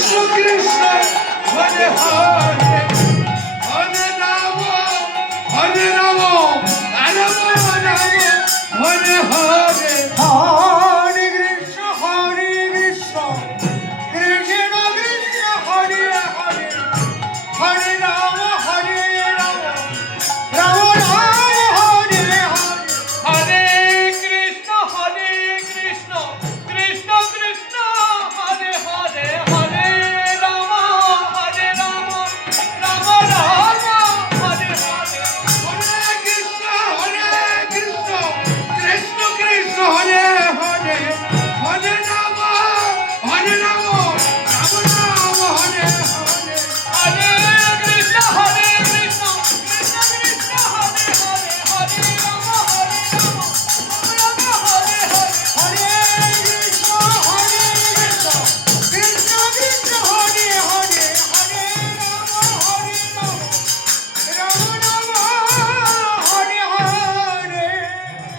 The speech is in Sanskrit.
कृष्ण हरे Hare हरे